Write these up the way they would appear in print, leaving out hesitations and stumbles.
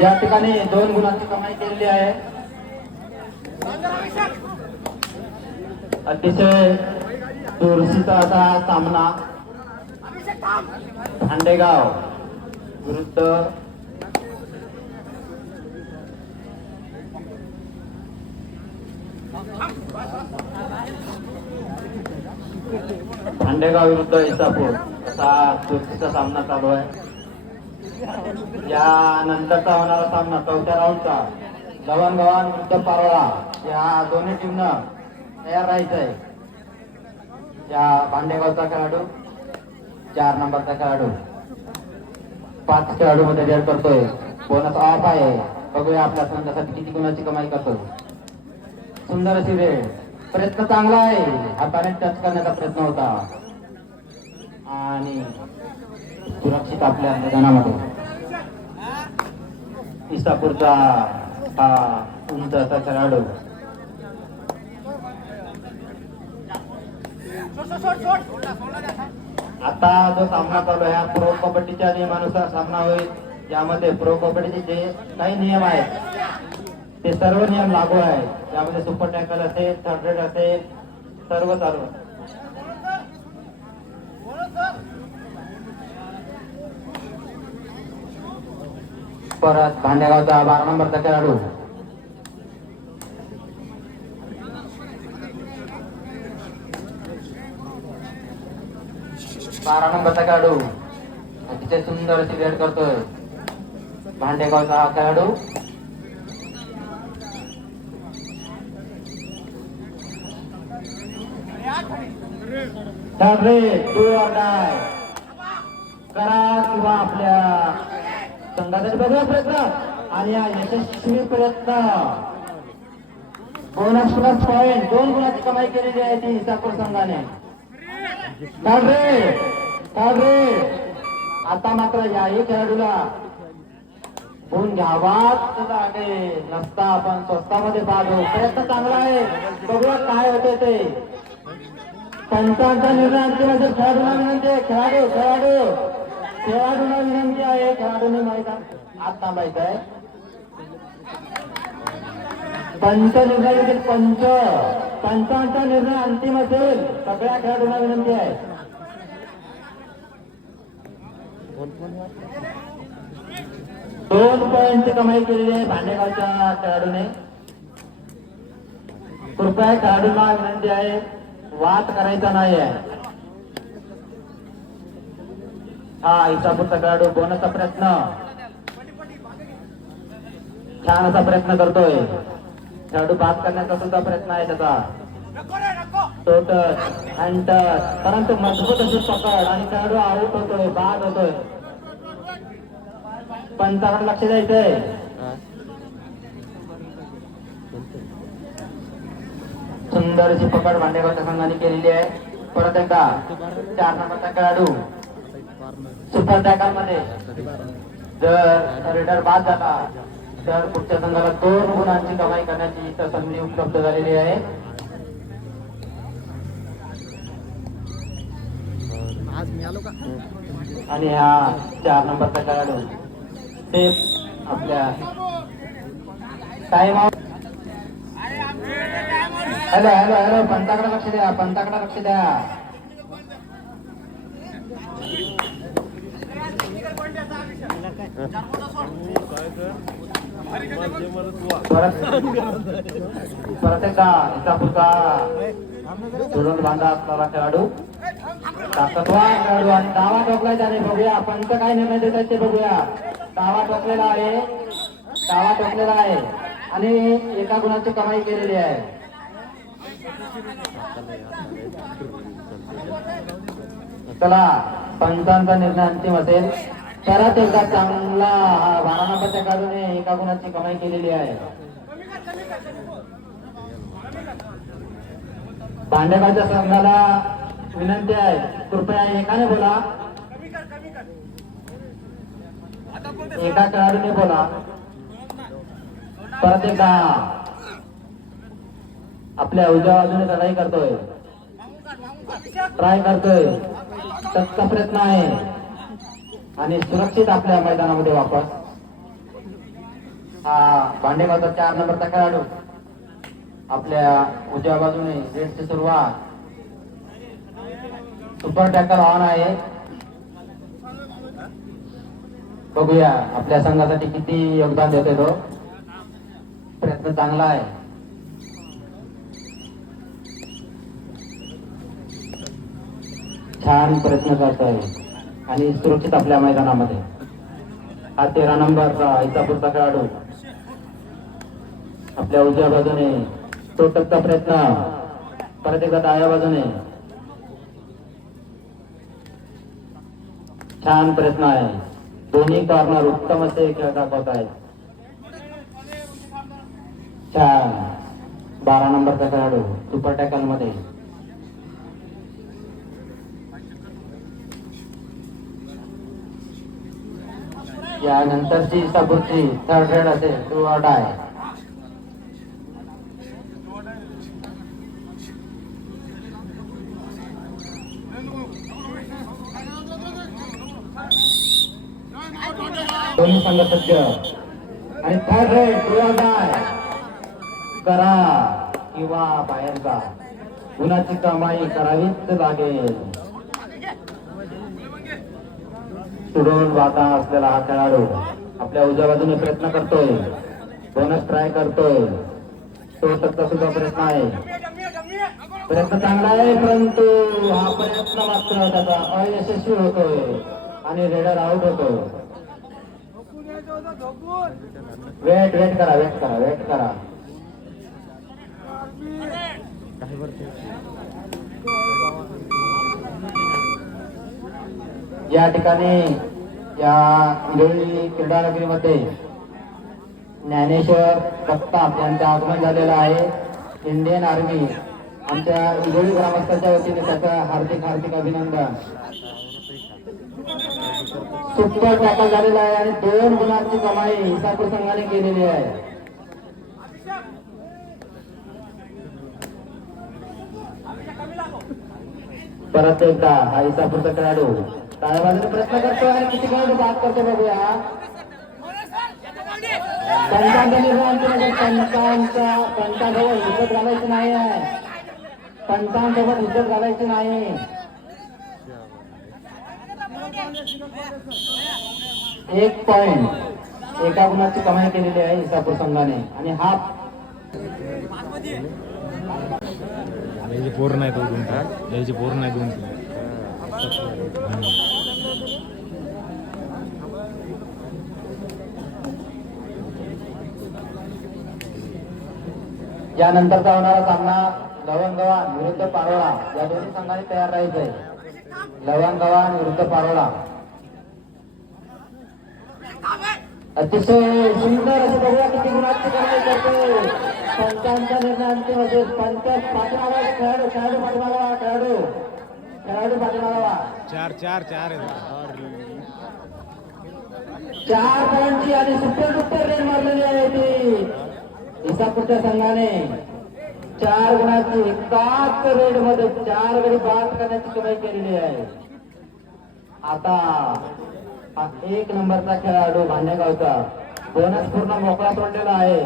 या ठिकाणी 2 गुणांची कमाई केलेली आहे. अतिशय चुरशीचा असा सामना भांडेगाव विरुद्ध इसापूर असा चुरशीचा सामना चालू आहे. या नंतरचा होणारा सामना 4थ्या राऊंडचा गव्हाण विरुद्ध पारोळा या दोन्ही टीमनं तयार राहायचं आहे. या भांडेगावचा खेळाडू 4 नंबरचा खेळाडू 5 खेळाडू मध्ये रेड करतोय. बोनस ऑफ आहे. बघूया आपल्या संघासाठी किती गुणाची कमाई करतो. सुंदर अशी रेड. प्रयत्न चांगला आहे. हाताने टच करण्याचा प्रयत्न होता आणि सुरक्षित आपल्या मैदानामध्ये इसापूरचा हा उंच असा खेळाडू आता जो सामना चालू आहे प्रो कबड्डीच्या नियमानुसार सामना होईल. यामध्ये प्रो कबड्डीचे जे काही नियम आहेत ते सर्व नियम लागू आहेत. यामध्ये सुपर टॅकल असेल, थर्ड रेड असेल, सर्व चालू. परत भांडेगावचा 12 नंबरचा खेळाडू अतिशय सुंदर अशी रेड करतोय. भांडेगावचा हा खेळाडू करा किंवा आपल्या संघासाठी बघूया प्रयत्न आणि या यशस्वी प्रयत्न बोनस प्लस पॉइंट 2 गुणाची कमाई केलेली आहे ती इसापूर संघाने. आता मात्र याही खेळाडूला गुण घ्यावाच नसता. आपण स्वस्तामध्ये पाहतो. प्रयत्न चांगला आहे. बघूया काय होते ते. पंचांचा निर्णय अंतिम असेल. खेळाडूंना विनंती आहे. खेळाडूंना विनंती आहे. खेळाडूंनी मैदान आत थांबायचं आहे. पंच निर्णय देखील पंचांचा निर्णय अंतिम असेल. सगळ्या खेळाडूंना विनंती आहे. 2 पॉइंटची कमाई केलेली आहे भांडेगावच्या खेळाडूने. कृपया खेळाडूंना विनंती आहे वाद करायचा नाही आहे. हा इसापूरचा खेळाडू बोनसचा प्रयत्न छान असा प्रयत्न करतोय. खेळाडू बाद करण्याचा सुद्धा प्रयत्न आहे त्याचा. टोटल हंटर परंतु मजबूत अशी पकड आणि खेळाडू आऊट होतोय, बाद होतोय. पंचाकडे लक्ष द्यायचंय. सुंदर अशी पकड भांडेगावच्या संघाने केलेली आहे. परत एकदा 4 नंबरचा खेळाडू सुपर टॅकल मध्ये जर रेडर बाद झाला तर पुढच्या संघाला 2 गुणांची कमाई करण्याची संधी उपलब्ध झालेली आहे. आणि हा 4 नंबरचा खेळाडू ते आपल्या टाइम आउट. हॅलो पंताकडे लक्ष द्या. परत एकदा इसापूरचा धुरून बांधा असणारा खेळाडू ताकदवार खेळाडू आणि डावा टोकलाय त्याने. बघूया पंच काय निर्णय देतात ते बघूया. डावा टोकलेला आहे आणि 1 गुणाची कमाई केलेली आहे. चला पंचांचा निर्णय अंतिम असेल. परत एकदा चांगला 12 नंबरच्या खेळाडूने 1 गुणाची कमाई केलेली आहे. भांडेगावच्या संघाला विनंती आहे कृपया एकाने बोला. एका खेळाडूने बोला. परत एकदा आपल्या उजव्या बाजूने लढाई करतोय, ट्राय करतोय. सत्ता प्रयत्न आहे आणि सुरक्षित आपल्या मैदानामध्ये वापस. हा भांडेगावचा 4 नंबरचा खेळाडू आपल्या उजव्या बाजूने रेडची सुरुवात सुपर टॅकल ऑन आहे. बघूया आपल्या संघासाठी किती योगदान देतोय तो. प्रयत्न चांगला आहे. छान प्रयत्न करतोय आणि सुरक्षित आपल्या मैदानामध्ये. हा 13 नंबरचा इसापूरचा खेळाडू आपल्या उजव्या बाजूने तो टप्पा प्रयत्न परत एकदा डाव्या बाजूने छान प्रयत्न आहे. दोन्ही कॉर्नर उत्तम असे खेळ दाखवत आहेत. छान 12 नंबरचा खेळाडू सुपर टॅकल मध्ये. यानंतरची इसापूरची थर्ड रेड असेल टू ऑर डाय. दोन्ही संघ सज्ज आणि third red to or die. करा किंवा बाहेर जा, गुणाची कमाई करावीच लागेल. सुडोल वाटा असलेला हा खेळाडू आपल्या उजव्या बाजूने प्रयत्न करतोय. बोनस ट्राय करतोय. तो सुद्धा प्रयत्न आहे. प्रयत्न चांगला आहे परंतु हा प्रयत्न मात्र त्याचा अयशस्वी होतोय आणि रेडर आउट होतो. वेट करा. या ठिकाणी या इंगोळी क्रीडानगरीमध्ये ज्ञानेश्वर जगताप यांचं आगमन झालेलं आहे. इंडियन आर्मी आमच्या इंगोळी ग्रामस्थांच्या वतीने त्याचं हार्दिक अभिनंदन. सुपर टॅकल झालेला आहे आणि 2 गुणांची कमाई इसापूर संघाने केलेली आहे. परत एकदा हा इसापूरचा खेळाडू डाव्या बाजूने प्रयत्न करतोय आणि किती खेळाडू बाद करतो बघूया. पंचांजवळ इज्जत घालायची नाही आहे. पंचांसोबत इज्जत घालायची नाही. एक पॉइंट एका गुणाची कमाई केलेली आहे इसापूर संघाने आणि हा पूर्ण आहे. 2 पूर्ण आहे. 2 यानंतरचा होणारा सामना लवंगवान विरुद्ध पारोळा या दोन्ही संघाने तयार राहायचंय. लवंगवान विरुद्ध पारोळा. अतिशय सुंदर असे बघूया किती गुणाची कमाई करते. पंचांचा निर्णय अंतिम असेल. पंच पाठीमागा खेळाडू पाठीमागा खेळाडू पाठीमागा 4 पॉईंटची आणि सुपर रेड मारलेली आहे ती इसापूरच्या संघाने. 4 गुणाची एकाच रेड मध्ये 4 गडी बाद करण्याची कमाई केलेली आहे. आता हा 1 नंबरचा खेळाडू भांडेगावचा बोनस पूर्ण मोकळा सोडलेला आहे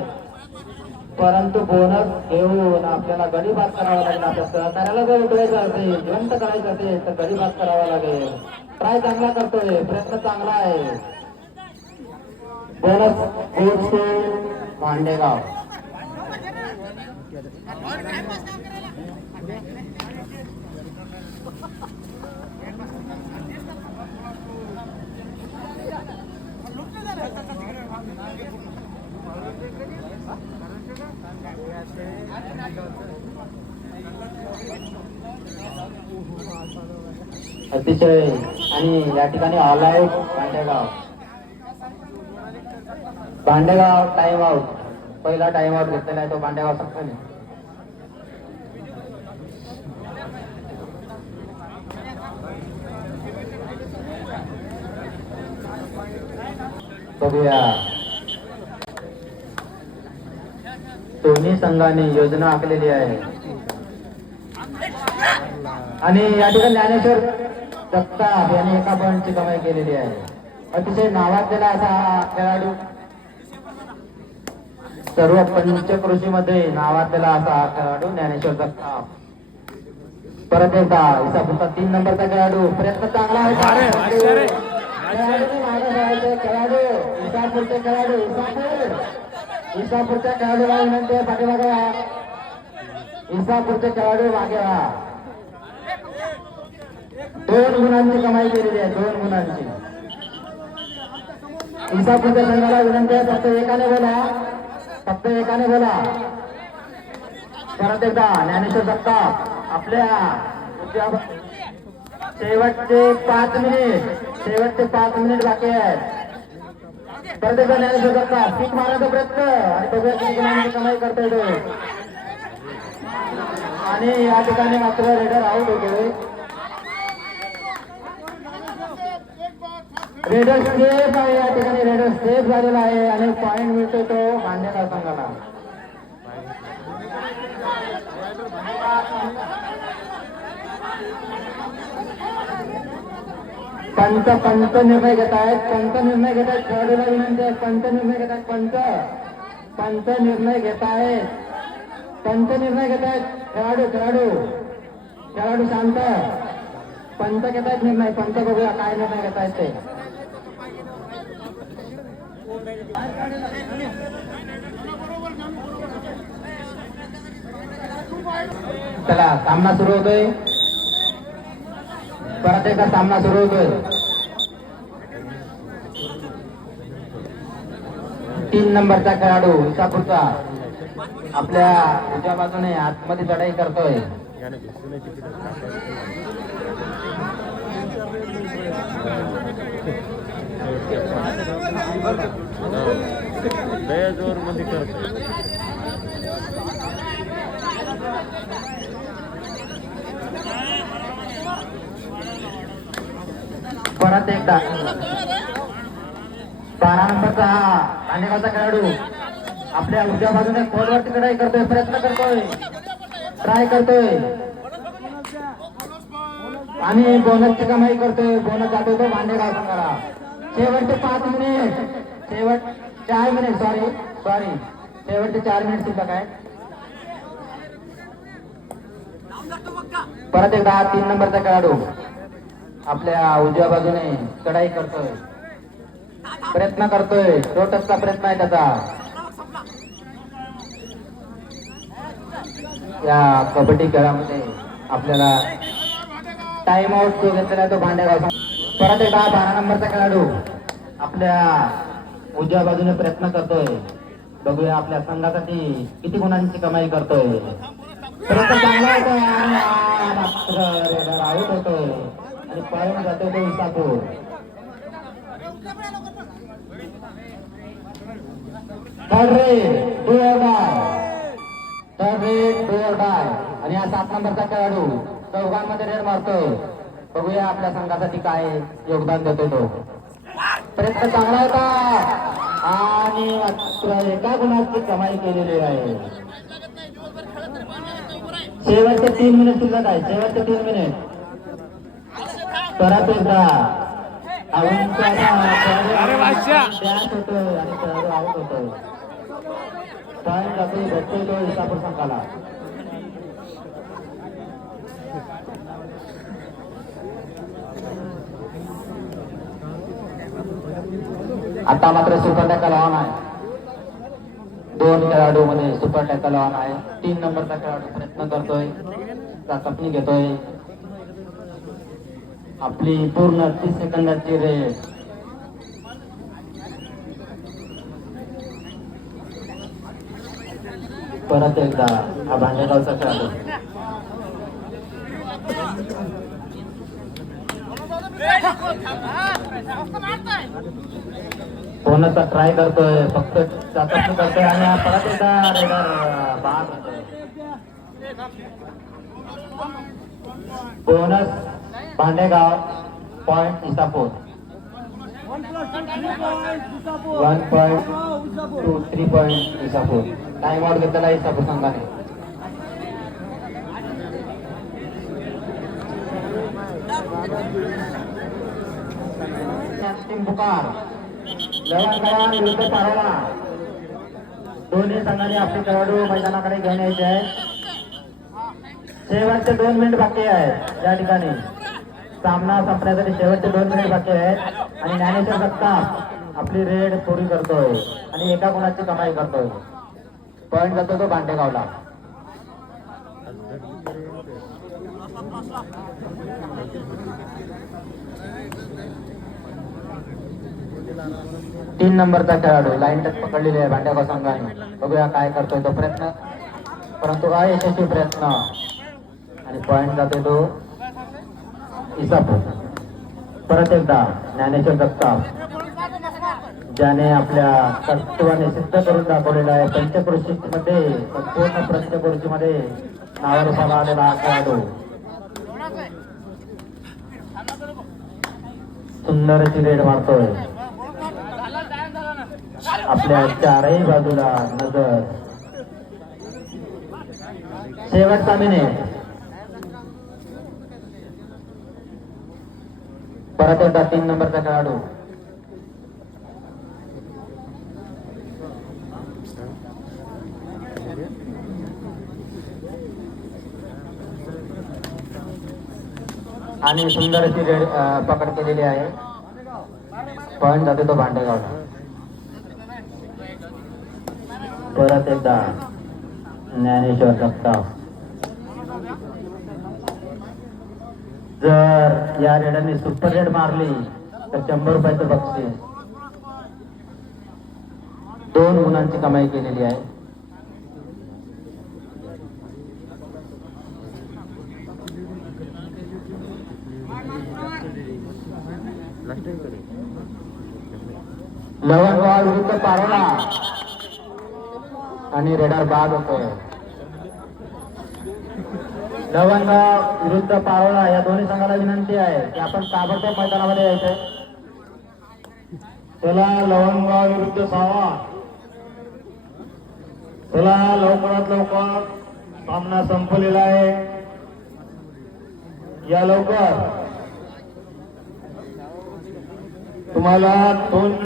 परंतु बोनस घेऊन आपल्याला गडी बाद करावा लागेल. आपल्या सहकार्याला जर उठवायचं असेल जिवंत करायचं असेल तर गडी बाद करावा लागेल. ट्राय चांगला करतोय. प्रयत्न चांगला आहे. बोनस भांडेगाव. अतिशय आणि या ठिकाणी all out Bhandegaon time out. पहिला टाइम आउट घेतलेला आहे तो भांडेगाव संघाने. बघूया दोन्ही संघाने योजना आखलेली आहे आणि या ठिकाणी ज्ञानेश्वर जगताप यांनी एका पॉईंटची कमाई केलेली आहे. अतिशय नावाजलेला असा हा खेळाडू सर्व पंचकृषीमध्ये नावाजलेला असा खेळाडू ज्ञानेश्वर जगताप. परत एकदा इसापूरचा 3 नंबरचा खेळाडू. प्रयत्न चांगला आहे. खेळाडू इसापूरचे खेळाडू इसापूरच्या खेळाडूला विनंती आहे पाठीमागे व्हा. इसापूरचे खेळाडू मागे व्हा. 2 गुणांची कमाई केलेली आहे. 2 गुणांची. इसापूरच्या संघाला विनंती आहे फक्त एकाने बोला. फक्त एकाने बोला. परत एकदा ज्ञानेश्वर जगताप. आपल्या शेवटचे 5 मिनिट बाकी आहेत. परत एकदा ज्ञानेश्वर जगताप पीक मारण्याचा प्रयत्न आणि बघूया किती गुणांची कमाई करता येतो. आणि या ठिकाणी मात्र रेडर आउट होतोय. रेडर सेफ आहे. या ठिकाणी रेडर सेफ झालेला आहे आणि पॉइंट मिळतो तो भांडेगाव संघाला. पंच निर्णय घेत आहेत. खेळाडूला विनंती आहे. पंच निर्णय घेत आहेत. पंच निर्णय घेत आहेत. खेळाडू शांत. पंच घेत आहेत निर्णय. पंच बघूया काय निर्णय घेत आहेत ते. चला सामना सुरू होतोय. परत एकदा सामना सुरू होतोय. 3 नंबरचा खेळाडू इसापूरचा आपल्या उजव्या बाजूने आतमध्ये चढाई करतोय. जोर मध्ये करतोय. परत एकदा 12 नंबरचा भांडेगावचा खेळाडू आपल्या उजव्या बाजूने खोलवरती चढाई करतोय. प्रयत्न करतोय. ट्राय करतोय आणि बोनसची कमाई करतोय. बोनस जातोय तो भांडेगाव संघाला. शेवटचे 5 मिनिट. 4 मिनिट. सॉरी शेवटचे 4 मिनिट शिल्लक आहे. परत एकदा 3 नंबरचा खेळाडू आपल्या उजव्या बाजूने चढाई करतोय. प्रयत्न करतोय. टोटसचा प्रयत्न आहे त्याचा. या कबड्डी खेळामध्ये आपल्याला टाइम आउट जो घेतलेला आहे तो भांडेगाव. परत एकदा 12 नंबरचा खेळाडू आपल्या उजव्या बाजूने प्रयत्न करतोय. बघूया आपल्या संघासाठी किती गुणांची कमाई करतोय. प्रयत्न चांगला होतोय आणि मात्र रेडर आउट होतोय आणि पळून जातोय तो Isapur. Third red do or die. आणि हा 7 नंबरचा खेळाडू चौघांमध्ये रेड मारतोय. बघूया आपल्या संघासाठी काय योगदान देतोय तो. प्रयत्न चांगला होता आणि मात्र एका गुणाची कमाई केलेली आहे. शेवटचे 3 मिनिट शिल्लक आहे. शेवटचे 3 मिनिट. परत एकदा होतोय आणि खेळाडू आउट होतोय. पॉइंट जातोय भेटतोय तो इसापूर संघाला. आता मात्र सुपर टॅकल ऑन आहे. 2 खेळाडू मध्ये सुपर टॅकल ऑन आहे. 3 नंबरचा खेळाडू प्रयत्न करतोय. चाचपणी घेतोय. आपली पूर्ण 30 सेकंदाची रेस. परत एकदा हा भांडेगावचा खेळाडू बोनसचा ट्राय करतोय. फक्त चाचपणी करतोय आणि हा परत एकदा रेडर बाद होतोय. Bonus Bhandegaon. Point Isapur. 1.23 point Isapur. Time out घेतलेला इसापूर संघाने. अंतिम पुकार. लवण विरुद्ध पारोळा. दोन्ही संघाने आपले खेळाडू मैदानाकडे घेऊन यायचे आहे. शेवटचे 2 मिनिट बाकी आहेत या ठिकाणी. सामना संपण्यासाठी शेवटचे 2 मिनिट बाकी आहेत आणि ज्ञानेश्वर जगताप आपली रेड पुरी करतोय आणि एका गुणाची कमाई करतोय. पॉईंट जातो तो भांडेगावला. तीन नंबरचा खेळाडू लाईन टच पकडलेली आहे भांडेगाव संघाने. बघूया काय करतोय तो प्रयत्न, परंतु अयशस्वी प्रयत्न आणि पॉईंट जातोय तो इसापूर. परत एकदा ज्ञानेश्वर जगताप ज्याने आपल्या कर्तृत्वाने सिद्ध करून दाखवलेला आहे. पंचक्रोशीमध्ये संपूर्ण पंचक्रोशीमध्ये नावारूपाला आलेला हा खेळाडू सुंदर अशी रेड मारतोय. आपल्या चारही बाजूला नजर. शेवटचा मिनिट. परत एकदा 3 नंबरचा खेळाडू आणि सुंदर अशी रेड पकड केलेली आहे. पॉईंट जाते तो भांडेगावला. परत एकदा ज्ञानेश्वर जगताप. जर या रेडाने सुपर रेड मारली तर 100 रुपयाचं बक्षीस. 2 गुणांची कमाई केलेली आहे. लवणगाव विरुद्ध पारोळा आणि रेडर बाद होतोय. लवणगाव विरुद्ध पारोळा या दोन्ही संघाला विनंती आहे की आपण ताबडतोब मैदानामध्ये यायचंय. चला लवणगाव विरुद्ध सावा. चला लवकरात लवकर सामना संपलेला आहे. या लवकर तुम्हाला 2